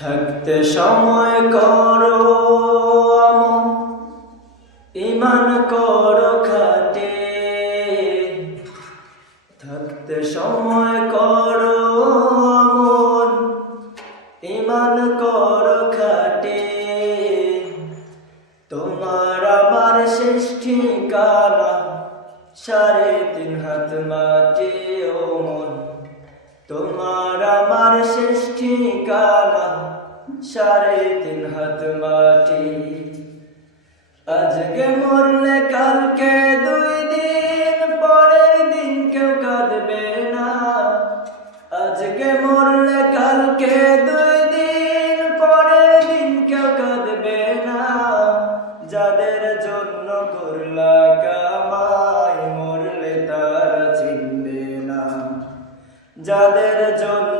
থাকতে সময় করো ইমান করো খাটে। থাকতে সময় করো আমন, ইমান করো খাটে। তোমার আমার শেষ ঠিকানা সাড়ে তিন হাত মাটি ও মন। তোমার আমার শেষ সাড়ে তিন হাত মাটি। আজকে মরলে কালকে দুই দিন, পরের দিন কেউ কাঁদবে না। আজকে মরলে কালকে দুই দিন, পরের দিন কেউ কাঁদবে না। যাদের জন্য করলা কামাই, মরলে তারা চিনবে না। যাদের জন্য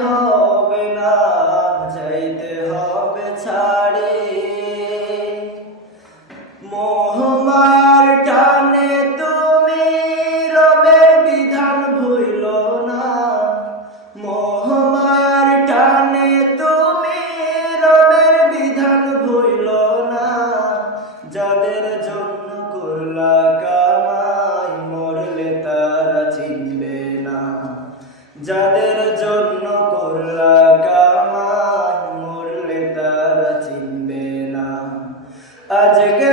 হবে না, যাইতে হবে ছাড়ে। মোহমার টানে তুমি, রবের বিধান ভুইল না। মোহমার টানে তুমি, রবের বিধান ভুইল না। যাদের জন্য করলা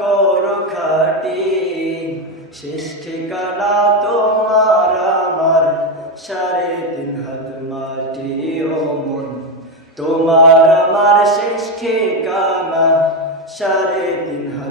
করো খাটি শেষ ঠিকানা তোমার আমার। সাড়ে দিন হাত মাটি ও মন। তোমার আমার শেষ ঠিকানা। সাড়ে তিন হাত